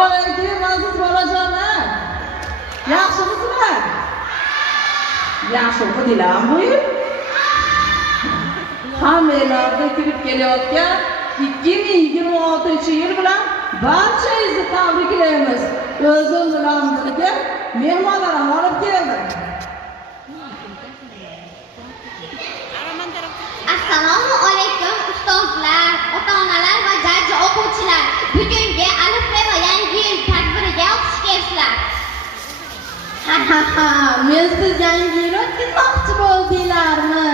Aleyküm aziz bolajonlar. Yaxshimisizlar? Yaxshi o'qidinglar bu yil? Hammalarga kirib kelayotgan 2026-yil bilan barchangizni tabriklaymiz. O'zim bilan birga mehmonlarni olib keldim. Assalomu alaykum ustozlar, ota-onalar va jajji o'quvchilar. Bugungi alifbe va yangi yil tadbiriga xush kelibsizlar. Men siz yangi yil o'tkazmoqchi bo'ldinglarmi?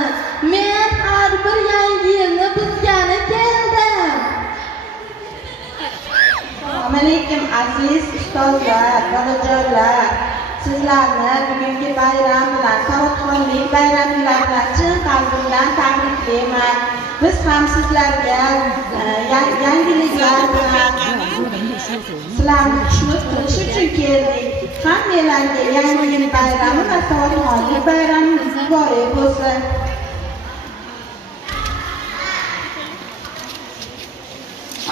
Men har bir yangi yilni buzgani keldim. Assalomu alaykum aziz ustozlar, bolajonlar. Sizlarni bugungi bayram bilan, savodxonlik bayraminglar bilan chin qalbimdan tabriklayman. Biz ham sizlarga yangiliklar bilan sizlarni xushnud qilish uchun keldik. Hammalarga yangi yil bayrami va savodxonlik bayramingiz muborak bo'lsin.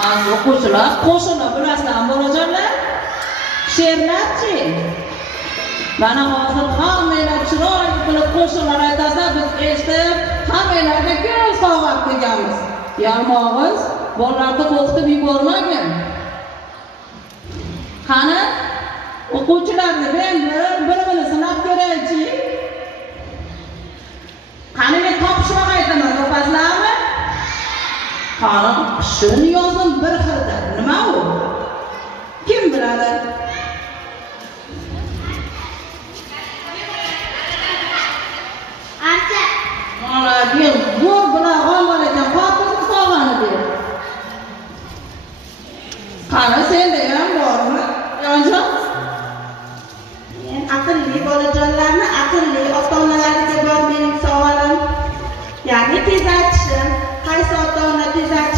Aziz o'quvchilar, qo'shiqni bilasizlarmi bolajonlar? She'rlarchi? Mana hozir hammalar chiroyli qilib qo'shiqlar aytasa, biz eshitib, hammalarga ko'z sog'ab kelganmiz. Yalmog'iz bolalarni qo'rqitib yubormagin. Qani, o'quvchilarni bir-birini sinab ko'raychi. Qani men topishmoq aytaman, topasizlarmi? Qani, shuni yozim bir xilda. Nima u? Kim biladi? Archa. Mana men bu bilan g'ambar ekan, xotinni sog'ani ber. Qani senda ham bormi? Yonjon? Men aqlli bolajonlarni aqlli ota-onalariga bor mening savolim. Ya'ni tezatishim. Qaysi ota-ona tezatishim